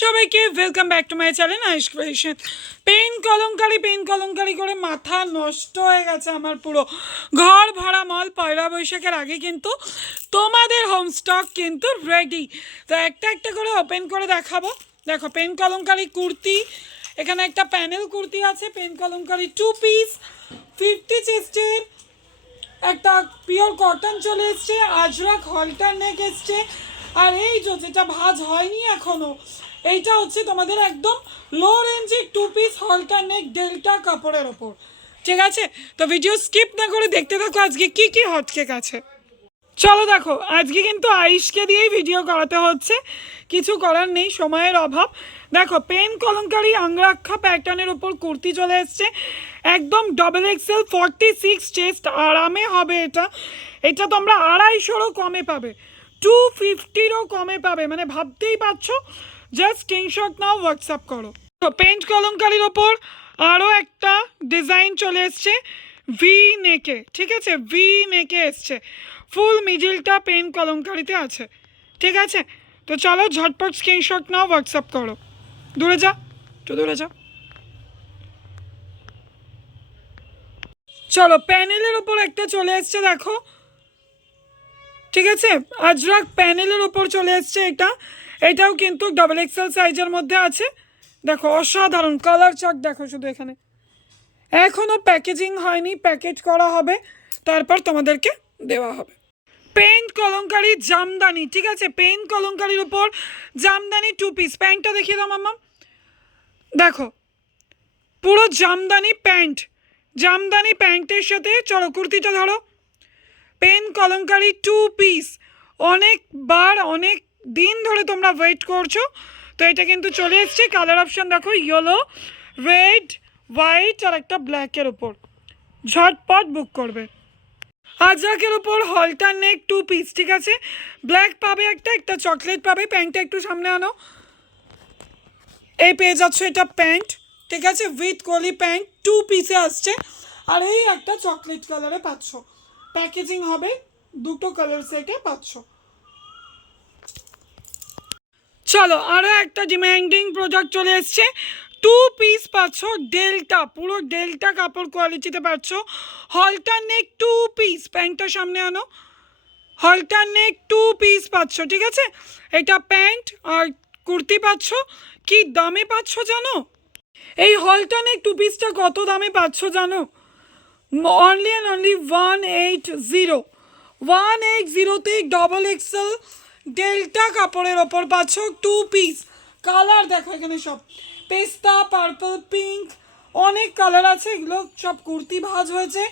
সবাইকে welcome back to my channel Aish Creation. Pen kalamkari করে মাথা নষ্ট হয়ে গেছে আমার, পুরো ঘর ভরা মাল। পয়লা বৈশাখের আগে কিন্তু তোমাদের হোম স্টক কিন্তু রেডি। তো একটা একটা করে ওপেন করে দেখাবো। দেখো, পেন কলমকারি কুর্তি, এখানে একটা প্যানেল কুর্তি আছে, পেন কলমকারি 2 পিস 50 চেস্টের একটা পিওর কটন চলে এসছে, আজরাক হলটার নেক এসছে। আর এই যেটা ভাঁজ হয়নি এখনো, এইটা হচ্ছে তোমাদের একদম লো রেঞ্জের 2 পিস হলটার নেক ডেল্টা কাপড়ের ওপর। ঠিক আছে, তো ভিডিও স্কিপ না করে দেখতে থাকো আজকে কি কি হটকেক আছে। চলো দেখো, আজকে কিন্তু আইশকে দিয়েই ভিডিও করাতে হচ্ছে, কিছু করার নেই, সময়ের অভাব। দেখো, পেন কলমকারি আংরাক্ষা প্যাটার্নের ওপর কুর্তি চলে এসছে, একদম XXL 46 চেস্ট আরামে হবে। এটা তোমরা 250-রও কমে পাবে, 250-রও কমে পাবে, মানে ভাবতেই পারছো। জাস্ট স্ক্রিনশট নাও, হোয়াটসঅ্যাপ করো। তো পেন কলমকারির ওপর আরও একটা ডিজাইন চলে এসছে ভি নেকে। ঠিক আছে, ভি নেকে এসছে, ফুল মিডিলটা পেন কলমকারিতে আছে। ঠিক আছে, তো চলো ঝটপট স্ক্রিনশট নাও, হোয়াটসঅ্যাপ করো। দূরে যা, একটু দূরে যা। চলো, প্যানেলের ওপর একটা চলে এসছে, দেখো। ঠিক আছে, আজরাক প্যানেলের ওপর চলে এসছে এটাও কিন্তু XXL সাইজের মধ্যে আছে। দেখো, অসাধারণ কালার চার্ট দেখো শুধু এখানে। এখনও প্যাকেজিং হয়নি, প্যাকেজ করা হবে, তারপর তোমাদেরকে দেওয়া হবে। পেন কলমকারি জামদানি। ঠিক আছে, পেন কলমকারির উপর জামদানি 2 পিস। প্যান্টটা দেখিয়ে দাও মাম্মা। দেখো, পুরো জামদানি প্যান্ট, জামদানি প্যান্টের সাথে চলো কুর্তিটা ধরো। পেন কলমকারি 2 পিস, অনেকবার অনেক দিন ধরে তোমরা ওয়েট করছো, তো এটা কিন্তু চলে এসছে। কালার অপশান দেখো, ইয়েলো, রেড, হোয়াইট আর একটা ব্ল্যাকের ওপর। ঝটপট বুক করবে। আজরাকের ওপর হলটার নেক 2 পিস। ঠিক আছে, ব্ল্যাক পাবে একটা চকলেট পাবে। প্যান্টটা একটু সামনে আনো, এই পেয়ে যাচ্ছ এটা প্যান্ট। ঠিক আছে, উইথ কলি প্যান্ট 2 পিসে আসছে, আর এই একটা চকলেট কালারে পাচ্ছ। প্যাকেজিং হবে, দুটো কালার সেটে পাচ্ছ। চলো, আরও একটা ডিমান্ডিং প্রোডাক্ট চলে এসছে, 2 পিস পাচ্ছ ডেল্টা, পুরো ডেল্টা কাপড় কোয়ালিটিতে পাচ্ছ। হলটার নেক 2 পিস, প্যান্টটা সামনে আনো। হলটার নেক 2 পিস পাচ্ছ। ঠিক আছে, এটা প্যান্ট আর কুর্তি পাচ্ছ। কি দামে পাচ্ছ জানো? এই হলটার নেক 2 পিসটা কত দামে পাচ্ছ জানো? Only and only 180। 180তেই XXL delta কাপড়ের ওপর পাচ্ছ 2 পিস। কালার দেখো এখানে সব, পেস্তা, পার্পল, পিঙ্ক, অনেক কালার আছে। এগুলো সব কুর্তি ভাঁজ হয়েছে,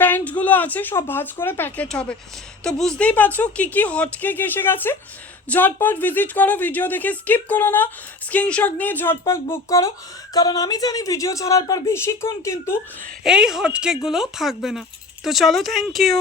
প্যান্টগুলো আছে, সব ভাঁজ করে প্যাকেট হবে। তো বুঝতেই পারছো কি কি হটকেক এসে গেছে। ঝটপট ভিজিট করো, ভিডিও দেখে স্কিপ করো না, স্ক্রিনশট নিয়ে ঝটপট বুক করো, কারণ আমি জানি ভিডিও ছাড়ার পর বেশিক্ষণ কিন্তু এই হটকেকগুলো থাকবে না। তো চলো, থ্যাংক ইউ।